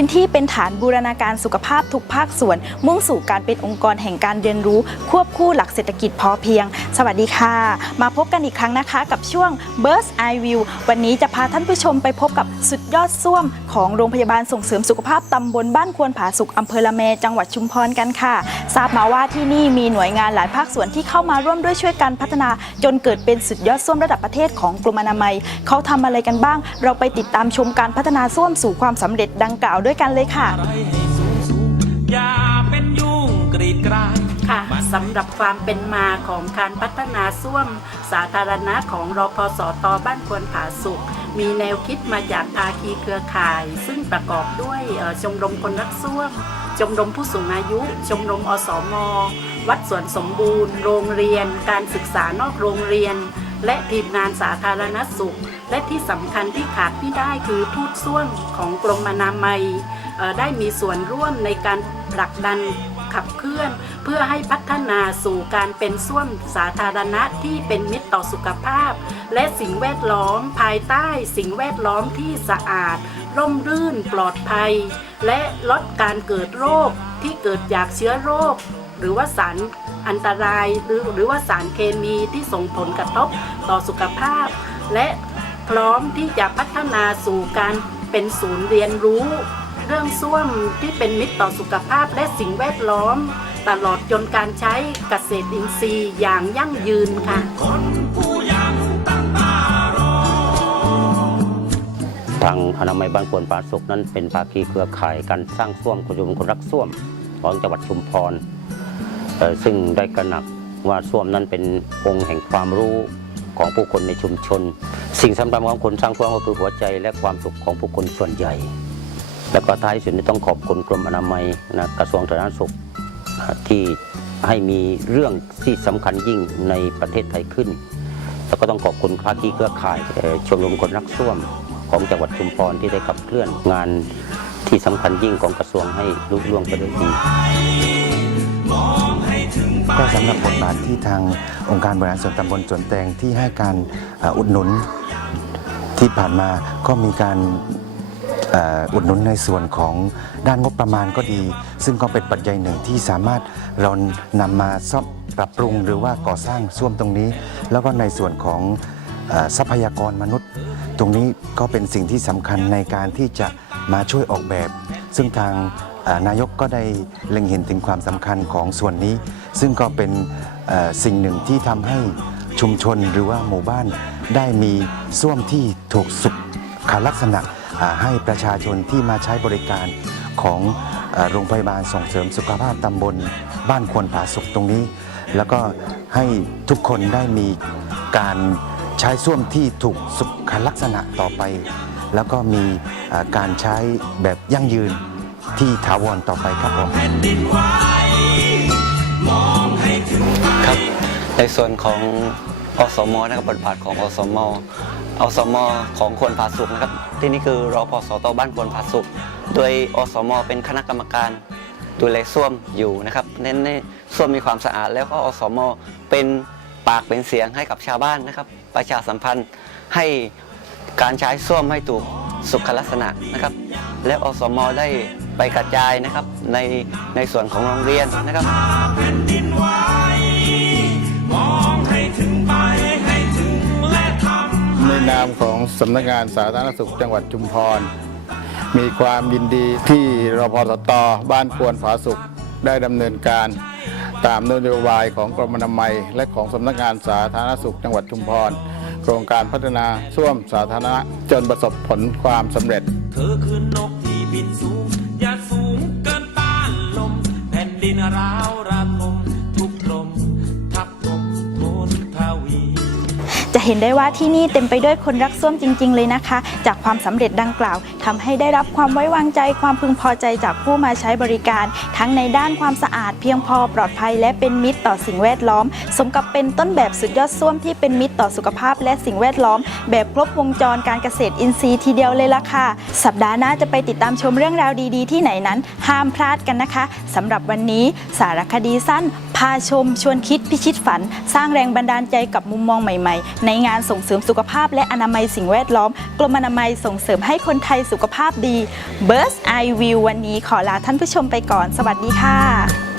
พื้นที่เป็นฐานบูรณาการสุขภาพทุกภาคส่วน มุ่งสู่การเป็นองค์กรแห่งการเรียนรู้ ควบคู่หลักเศรษฐกิจพอเพียง สวัสดีค่ะ มาพบกันอีกครั้งนะคะ กับช่วง Burst Eye View วันนี้จะพาท่านผู้ชมไปพบกับสุดยอดส้วม ของโรงพยาบาลส่งเสริมสุขภาพตำบลบ้านควนผาสุกอำเภอละเมจังหวัดชุมพรกันค่ะ ทราบมาว่าที่นี่มีหน่วยงานหลายภาคส่วนที่เข้ามาร่วมด้วยช่วยกันพัฒนา จนเกิดเป็นสุดยอดส้วมระดับประเทศของกรมอนามัยเขาทำอะไรกันบ้าง เราไปติดตามชมการพัฒนาส้วมสู่ความสำเร็จดังกล่าวด้วยกันเลยค่ะอะไรให้สูงสูงอย่าเป็นยุ่งกรีดกรายค่ะสำหรับความเป็นมาของการพัฒนาส้วมสาธารณะของรพสตบ้านควรผาสุขมีแนวคิดมาจากภาคีเครือข่าย ซึ่งประกอบด้วยเอ่อชมรมคนรักส้วมชมรมผู้สูงอายุ ชมรมอสมวัดสวนสมบูรณ์ โรงเรียน การศึกษานอกโรงเรียน และทีมงานสาธารณสุข และที่สำคัญที่ขาดไม่ได้คือทูตส้วมของกรมอนามัยได้มีส่วนร่วมในการผลักดันขับเคลื่อน เพื่อให้พัฒนาสู่การเป็นส้วมสาธารณะที่เป็นมิตรต่อสุขภาพ และสิ่งแวดล้อมภายใต้สิ่งแวดล้อมที่สะอาด ร่มรื่นปลอดภัย และลดการเกิดโรคที่เกิดจากเชื้อโรค หรือว่าสารอันตรายหรือหรือว่าสารเคมีที่ส่งผลกระทบต่อสุขภาพ และพร้อมที่จะพัฒนาสู่การเป็นศูนย์เรียนรู้ เรื่องส้วมที่เป็นมิตรต่อสุขภาพและสิ่งแวดล้อม ตลอดจนการใช้เกษตรอินทรีย์อย่างยั่งยืนค่ะทางอนามัยบ้านควรปาสุกนั้นเป็นภาคีเครือข่ายการสร้างส้วมคุณยมคนรักส้วมของจังหวัดชุมพร ซึ่งได้กระหนักว่าส้วมนั้นเป็นองค์แห่งความรู้ของผู้คนในชุมชน สิ่งสำคัญของคนสร้างส้วมก็คือหัวใจและความสุขของผู้คนส่วนใหญ่ แล้วก็ท้ายสุดนี้ต้องขอบคุณกรมอนามัยนะกระทรวงสาธารณสุขที่ให้มีเรื่องที่สำคัญยิ่งในประเทศไทยขึ้น แล้วก็ต้องขอบคุณภาคีเครือข่ายชมรมคนรักส้วมของจังหวัดชุมพรที่ได้ขับเคลื่อนงานที่สำคัญยิ่งของกระทรวงให้ลุล่วงไปด้วยดี ก็สำหรับบทบาทที่ทางองค์การบริหารส่วนตำบลสวนแตงที่ให้การอุดหนุนที่ผ่านมาก็มีการอุดหนุนในส่วนของด้านงบประมาณก็ดี ซึ่งก็เป็นปัจจัยหนึ่งที่สามารถเรานำมาซ่อมปรับปรุงหรือว่าก่อสร้างส้วมตรงนี้ แล้วก็ในส่วนของทรัพยากรมนุษย์ ตรงนี้ก็เป็นสิ่งที่สำคัญในการที่จะมาช่วยออกแบบ ซึ่งทาง นายกก็ได้เล็งเห็นถึงความสำคัญของส่วนนี้ ซึ่งก็เป็นสิ่งหนึ่งที่ทำให้ชุมชนหรือว่าหมู่บ้านได้มีส้วมที่ถูกสุขลักษณะให้ประชาชนที่มาใช้บริการของโรงพยาบาลส่งเสริมสุขภาพตำบล บ้านควรผาสุกตรงนี้ แล้วก็ให้ทุกคนได้มีการใช้ส้วมที่ถูกสุขลักษณะต่อไป แล้วก็มีการใช้แบบยั่งยืน ที่ถาวรต่อไปครับผมครับในส่วนของอสมนะครับบทบาทของอสมอสมของควรผาสุกนะครับ ที่นี่คือรอพสตบ้านควรผาสุกโดยอสมเป็นคณะกรรมการดูแลส้วมอยู่นะครับเน้นในส้วมมีความสะอาด แล้วก็อสมเป็นปากเป็นเสียงให้กับชาวบ้านนะครับ ประชาสัมพันธ์ให้การใช้ส้วมให้ถูกสุขลักษณะนะครับ และอสมได้ ไปกระจายนะครับในในส่วนของโรงเรียนนะครับให้ถึงไปให้ถึงและทำในนามของสำนักงานสาธารณสุขจังหวัดชุมพร มีความยินดีที่รพสตบ้านควรผาสุขได้ดำเนินการตามนโยบายของกรมอนามัย และของสำนักงานสาธารณสุขจังหวัดชุมพร โครงการพัฒนาส้วมสาธารณะจนประสบผลความสำเร็จ เธอคือนกที่บินสูง แจะเห็นได้ว่าที่นี่เต็มไปด้วยคนรักส้วมจริง ๆ เลยนะคะ จากความสำเร็จดังกล่าวทำให้ได้รับความไว้วางใจ ความพึงพอใจจากผู้มาใช้บริการ ทั้งในด้านความสะอาดเพียงพอปลอดภัย และเป็นมิตรต่อสิ่งแวดล้อม สมกับเป็นต้นแบบสุดยอดส้วมที่เป็นมิตรต่อสุขภาพ และสิ่งแวดล้อม แบบครบวงจรการเกษตรอินทรีย์ทีเดียวเลยล่ะค่ะ สัปดาห์หน้าจะไปติดตามชมเรื่องราวดีๆ ที่ไหนนั้น ห้ามพลาดกันนะคะสำหรับวันนี้สารคดีสั้น พาชมชวนคิดพิชิตฝัน สร้างแรงบันดาลใจกับมุมมองใหม่ ๆ ในในงานส่งเสริมสุขภาพและอนามัยสิ่งแวดล้อม กรมอนามัยส่งเสริมให้คนไทยสุขภาพดี Burst Eye View วันนี้ขอลาท่านผู้ชมไปก่อน สวัสดีค่ะ